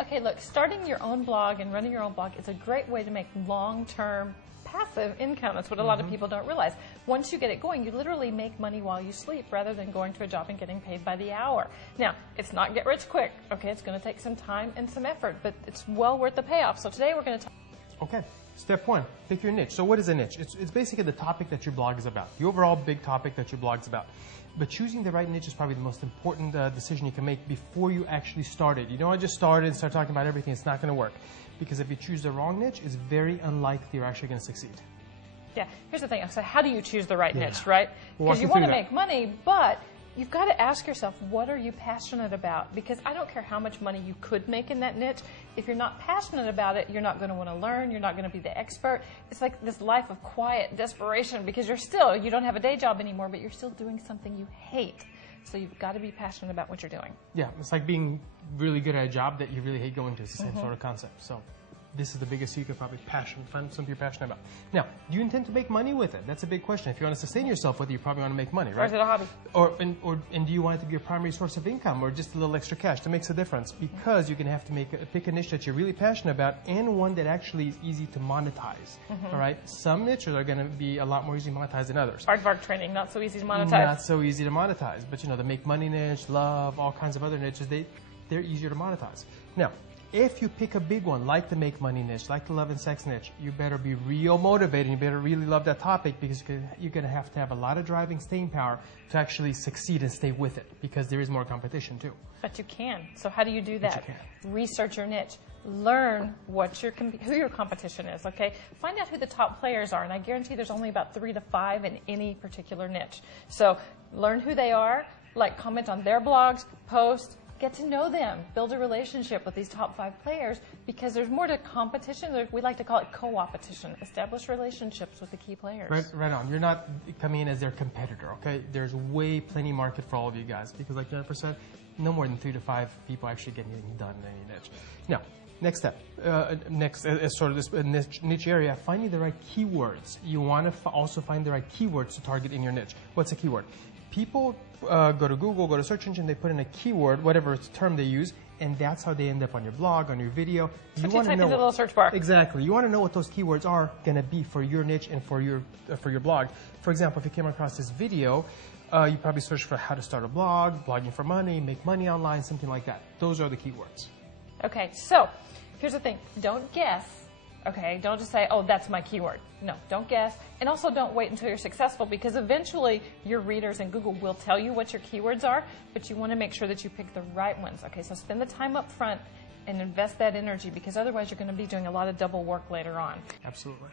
Okay, look, starting your own blog and running your own blog is a great way to make long-term passive income. That's what a lot of people don't realize. Once you get it going, you literally make money while you sleep rather than going to a job and getting paid by the hour. Now, it's not get rich quick, okay? It's going to take some time and some effort, but it's well worth the payoff. So today we're going to talk. Okay, step one, pick your niche. So what is a niche? It's basically the topic that your blog is about, the overall big topic that your blog is about. But choosing the right niche is probably the most important decision you can make before you actually start it. You don't want to just start it and start talking about everything. It's not going to work. Because if you choose the wrong niche, it's very unlikely you're actually going to succeed. Yeah, here's the thing. So how do you choose the right niche, right? Because you want to make money, but you've got to ask yourself, what are you passionate about? Because I don't care how much money you could make in that niche. If you're not passionate about it, you're not going to want to learn. You're not going to be the expert. It's like this life of quiet desperation because you don't have a day job anymore, but you're still doing something you hate. So you've got to be passionate about what you're doing. Yeah, it's like being really good at a job that you really hate going to. It's the same sort of concept. So this is the biggest secret, probably passion. Find something you're passionate about. Now, do you intend to make money with it? That's a big question. If you want to sustain yourself with it, you probably want to make money, right? Or is it a hobby? And do you want it to be your primary source of income or just a little extra cash? That makes a difference because you're going to have to pick a niche that you're really passionate about and one that actually is easy to monetize. All right? Some niches are going to be a lot more easy to monetize than others. Aardvark training, not so easy to monetize. Not so easy to monetize. But, the make money niche, love, all kinds of other niches, they're easier to monetize. Now, if you pick a big one, like the make money niche, like the love and sex niche, you better be real motivated. You better really love that topic because you're going to have a lot of driving staying power to actually succeed and stay with it because there is more competition too. But you can. So how do you do that? Research your niche. Learn who your competition is, okay? Find out who the top players are, and I guarantee there's only about 3 to 5 in any particular niche. So learn who they are, comment on their blogs, post, get to know them, build a relationship with these top 5 players because there's more to competition. We like to call it co-opetition. Establish relationships with the key players. Right on. You're not coming in as their competitor, okay? There's plenty market for all of you guys because like Jennifer no more than 3 to 5 people actually get anything done in any niche. Now, next step, next is sort of this niche area, finding the right keywords. You want to also find the right keywords to target in your niche. What's a keyword? People go to Google, go to search engine, they put in a keyword, whatever term they use, and that's how they end up on your blog, on your video. You want to know the little search bar. Exactly. You want to know what those keywords are going to be for your niche and for your blog. For example, if you came across this video, you probably search for how to start a blog, blogging for money, make money online, something like that. Those are the keywords. Okay, so here's the thing. Don't guess. Okay, don't just say, oh, that's my keyword. No, don't guess. And also don't wait until you're successful because eventually your readers and Google will tell you what your keywords are, but you want to make sure that you pick the right ones. Okay, so spend the time up front and invest that energy because otherwise you're going to be doing a lot of double work later on. Absolutely.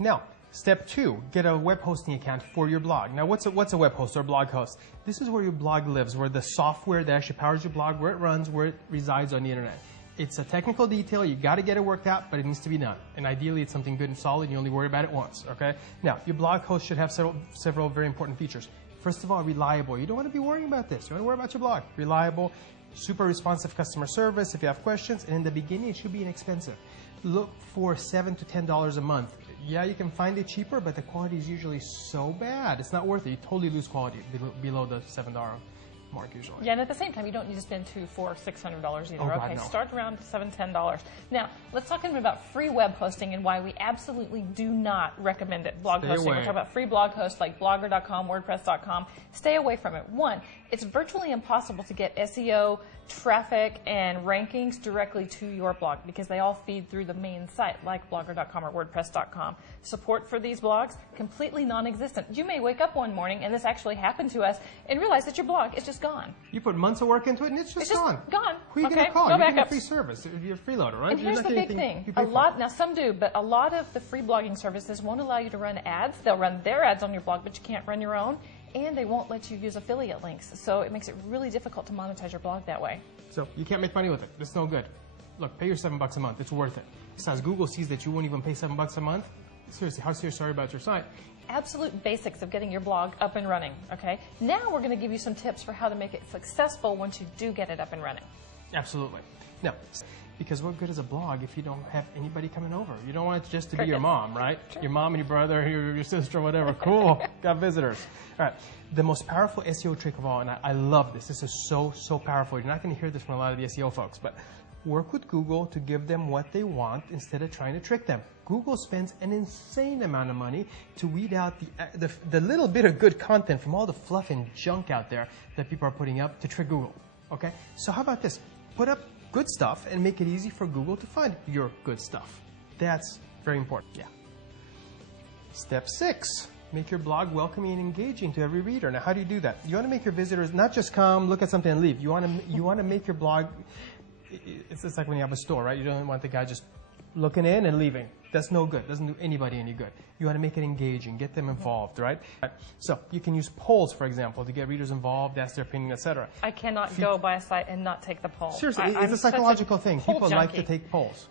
Now, step 2, get a web hosting account for your blog. Now, what's a web host or blog host? This is where your blog lives, where the software that actually powers your blog, where it runs, where it resides on the internet. It's a technical detail. You got to get it worked out, but it needs to be done. And ideally, it's something good and solid. And you only worry about it once. Okay. Now, your blog host should have several very important features. First of all, reliable. You don't want to be worrying about this. You want to worry about your blog. Reliable, super responsive customer service if you have questions. And in the beginning, it should be inexpensive. Look for $7 to $10 a month. Yeah, you can find it cheaper, but the quality is usually so bad. It's not worth it. You totally lose quality below the $7 mark usually. Yeah, and at the same time, you don't need to spend $200, $400, $600 either. Oh, God, okay, no. Start around $7, $10. Now, let's talk about free web hosting and why we absolutely do not recommend it. Blog hosting. We're talking about free blog hosts like Blogger.com, WordPress.com. Stay away from it. One, it's virtually impossible to get SEO, traffic, and rankings directly to your blog because they all feed through the main site like Blogger.com or WordPress.com. Support for these blogs, completely non-existent. You may wake up one morning, and this actually happened to us, and realize that your blog is just gone. You put months of work into it, and it's just gone. Gone. Who are you going to call? You're getting a free service. You're a freeloader, right? And here's the big thing. Now some do, but a lot of the free blogging services won't allow you to run ads. They'll run their ads on your blog, but you can't run your own. And they won't let you use affiliate links. So it makes it really difficult to monetize your blog that way. So you can't make money with it. It's no good. Look, pay your $7 a month. It's worth it. Besides, Google sees that you won't even pay $7 a month. Seriously, how serious are you about your site? Absolute basics of getting your blog up and running, okay? Now we're going to give you some tips for how to make it successful once you do get it up and running. Absolutely. Now, because what good is a blog if you don't have anybody coming over? You don't want it just to be your mom, right? Sure. Your mom and your brother, your sister, whatever. Cool. Got visitors. All right. The most powerful SEO trick of all, and I love this. This is so powerful. You're not going to hear this from a lot of the SEO folks, but work with Google to give them what they want instead of trying to trick them. Google spends an insane amount of money to weed out the little bit of good content from all the fluff and junk out there that people are putting up to trick Google. Okay? So how about this? Put up good stuff and make it easy for Google to find your good stuff. That's very important. Yeah. Step 6. Make your blog welcoming and engaging to every reader. Now, how do you do that? You want to make your visitors not just come, look at something, and leave. You want to make your blog. It's just like when you have a store, right? You don't want the guy just looking in and leaving. That's no good. Doesn't do anybody any good. You want to make it engaging, get them involved, right? So you can use polls, for example, to get readers involved, ask their opinion, etc. I cannot go by a site and not take the poll. Seriously, it's a psychological thing. People like to take polls.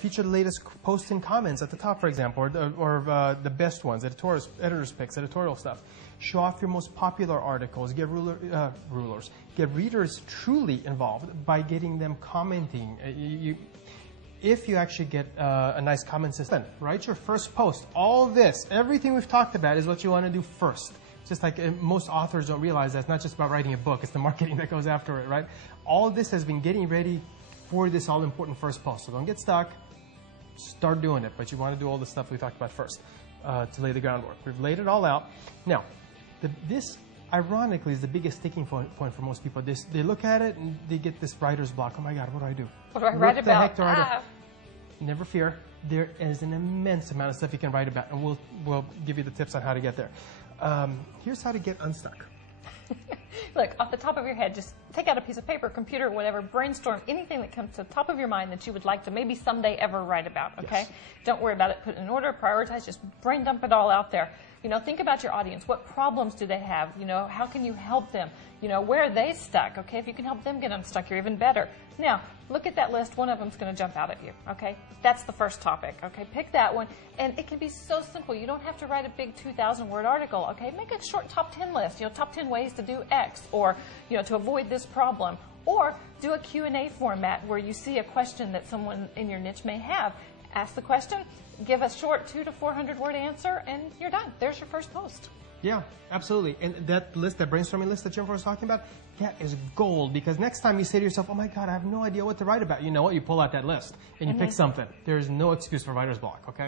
Feature the latest posts and comments at the top, for example, or the best ones, editors' picks, editorial stuff. Show off your most popular articles. Get get readers truly involved by getting them commenting. If you actually get a nice comment system, write your first post. All this, everything we've talked about is what you want to do first. Just like most authors don't realize that it's not just about writing a book, it's the marketing that goes after it, right? All this has been getting ready for this all-important first post. So don't get stuck. Start doing it. But you want to do all the stuff we talked about first to lay the groundwork. We've laid it all out. Now, this, ironically, is the biggest sticking point for most people. They look at it and they get this writer's block. Oh, my God, what do I do? What do I write about? What the heck do I do? Never fear. There is an immense amount of stuff you can write about, and we'll give you the tips on how to get there. Here's how to get unstuck. Look, off the top of your head, just take out a piece of paper, computer, whatever, brainstorm anything that comes to the top of your mind that you would like to maybe someday ever write about, okay? Yes. Don't worry about it. Put it in order, prioritize, just brain dump it all out there. You know, think about your audience. What problems do they have? You know, how can you help them? You know, where are they stuck? Okay, if you can help them get unstuck, you're even better. Now, look at that list. One of them's going to jump out at you, okay? That's the first topic, okay? Pick that one, and it can be so simple. You don't have to write a big 2,000-word article, okay? Make a short top 10 list, you know, top 10 ways to do X, or, you know, to avoid this problem. Or do a Q&A format where you see a question that someone in your niche may have. Ask the question, give a short 200 to 400-word answer, and you're done. There's your first post. Yeah, absolutely. And that list, that brainstorming list that Jennifer was talking about, that is gold. Because next time you say to yourself, oh my God, I have no idea what to write about. You know what? You pull out that list and you pick something. There's no excuse for writer's block, okay?